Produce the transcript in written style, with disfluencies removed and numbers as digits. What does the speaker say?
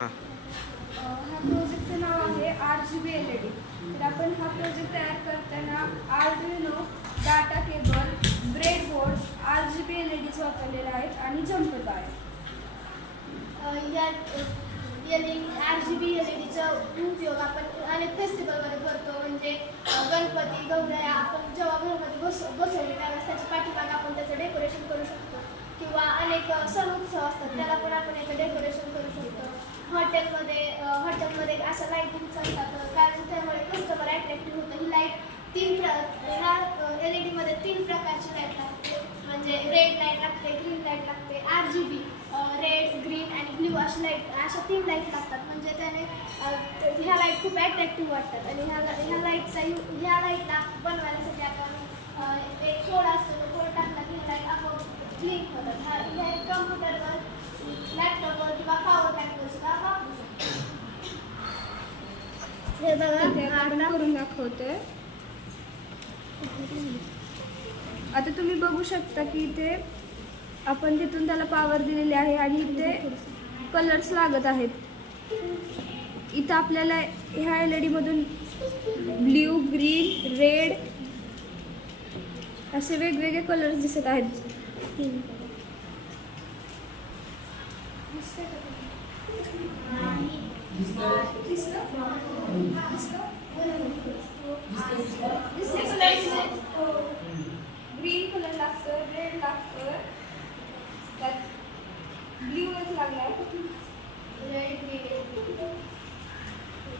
हां. हा प्रोजेक्टचं नाव आहे RGB LED. तर आपण हा प्रोजेक्ट तयार करताना Arduino, data cable, breadboard, RGB LEDs वापरलेले आहेत आणि जम्पर वायर. या RGB LEDचा उपयोग आपण अनेक फेस्टिवलमध्ये करतो. म्हणजे गणपती, गौऱ्या आपण जेव्हा घरामध्ये बसवले त्यावेळेस त्याच्या पाठीमागे आपण त्याचं डेकोरेशन करू शकतो. किंवा अनेक सण उत्सव असतात त्याला पण आपण याचं डेकोरेशन करू शकतो. हॉटेलमध्ये अशा लाईटिंग्स असतात कारण त्यामुळे कस्टमर अट्रॅक्टिव्ह होतं. ही लाईट ह्या LED मध्ये 3 प्रकारची लाईट लागते. म्हणजे रेड लाईट लागते, ग्रीन लाईट लागते, RGB रेड, ग्रीन आणि ब्ल्यू अशी लाईट, अशा 3 लाईट लागतात. म्हणजे त्याने ह्या लाईट खूप अट्रॅक्टिव्ह वाटतात. आणि ह्या लाईटला बनवण्यासाठी आपण एक कोड असतो, तो कोड टाकला की ह्या लाईट आपोआप क्लिक होतात. ह्या कम्प्युटरवर, लॅपटॉपवर किंवा पॉवर बँकवर सुद्धा वापरू शकतो. हे बघा आपण करून दाखवतोय. आता तुम्ही बघू शकता की इथे आपण तिथून त्याला पॉवर दिलेली आहे आणि इथे कलर्स लागत आहेत. इथं आपल्याला ह्या LED मधून ब्ल्यू, ग्रीन, रेड असे वेगवेगळे कलर्स दिसत आहेत.